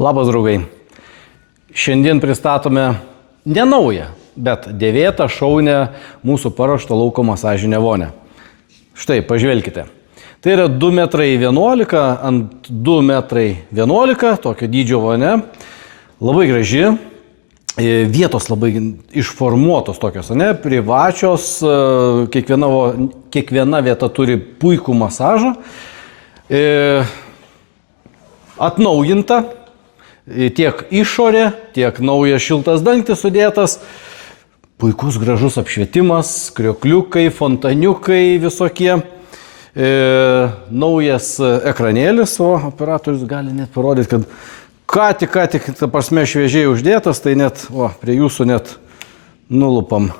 Labas, draugai. Šiandien pristatome ne naują, bet dėvėtą šaunę mūsų paruoštą lauko masažinę vonią. Štai, pažvelkite. Tai yra 2,11 m ant 2,11 m, tokio dydžio vonia. Labai graži, vietos labai išformuotos tokios, ne? Privačios, kiekviena vieta turi puikų masažą. Atnaujinta. Tiek išorė, tiek naujas šiltas dangtis sudėtas, puikus gražus apšvietimas, kriokliukai, fontaniukai visokie, naujas ekranėlis, o operatorius gali net parodyti, kad ką tik, ta prasme, šviežiai uždėtas, tai net, prie jūsų net nulupam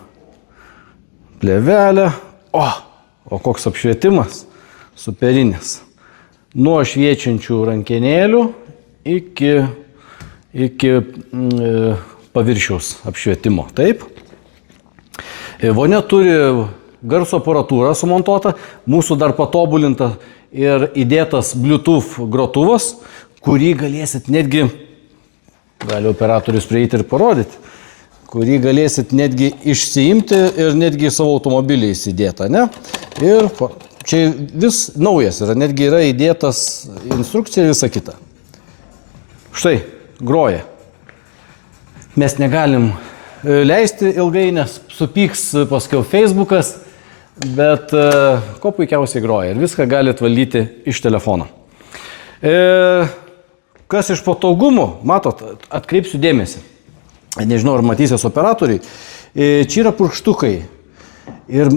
plėvelę, o koks apšvietimas, superinis, nuo šviečiančių rankenėlių iki paviršiaus apšvietimo. Taip. Vonia turi garso aparatūrą sumontuotą, mūsų dar patobulinta ir įdėtas Bluetooth grotuvas, kurį galėsit netgi, gali operatorius prieiti ir parodyti, kurį galėsit netgi išsiimti ir netgi savo automobilį įsidėtą, ne? Ir čia vis naujas yra, netgi yra įdėtas instrukcija ir visa kita. Štai, groja. Mes negalim leisti ilgai, nes supyks paskiau Facebookas, bet ko puikiausiai groja ir viską galite valdyti iš telefono. Kas iš patogumų, matot, atkreipsiu dėmesį. Nežinau, ar matysės operatoriai. Čia yra purkštukai. Ir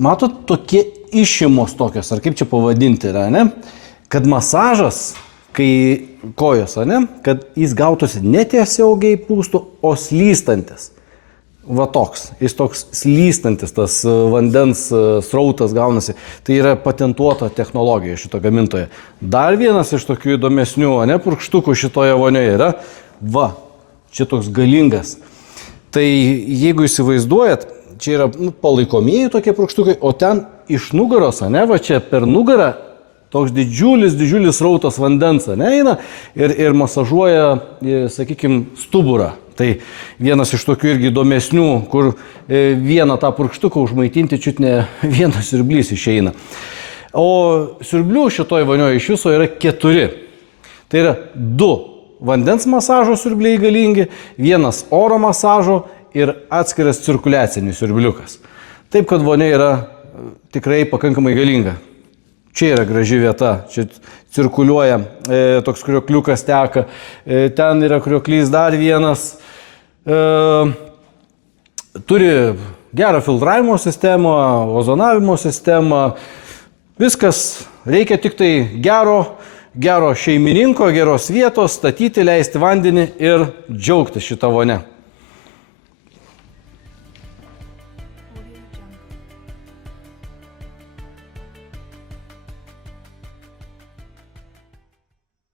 matot, tokie išimos tokios, ar kaip čia pavadinti yra, ne? Kad masažas, kai kojos, ne? Kad jis gautųsi netiesiogiai pūstų, o slystantis. Va toks. Jis toks slystantis, tas vandens srautas gaunasi. Tai yra patentuota technologija šito gamintojo. Dar vienas iš tokių įdomesnių, ne, purkštukų šitoje vonioje yra, čia toks galingas. Tai jeigu įsivaizduojat, čia yra palaikomieji tokie purkštukai, o ten iš nugaros, ne, va čia per nugarą, toks didžiulis rautas vandens, ne, eina ir masažuoja, sakykime, stuburą. Tai vienas iš tokių irgi įdomesnių, kur vieną tą purkštuką užmaitinti čiut ne vienas siurblys išeina. O siurblių šitoj vonioje iš viso yra 4. Tai yra 2 vandens masažo siurbliai galingi, 1 oro masažo ir atskiras cirkuliacinis siurbliukas. Taip, kad vonia yra tikrai pakankamai galinga. Čia yra graži vieta, čia cirkuliuoja, toks kriokliukas teka, ten yra krioklys dar vienas. Turi gerą filtravimo sistemą, ozonavimo sistemą. Viskas, reikia tik tai gero šeimininko, geros vietos, statyti, leisti vandenį ir džiaugtis šitą vonę.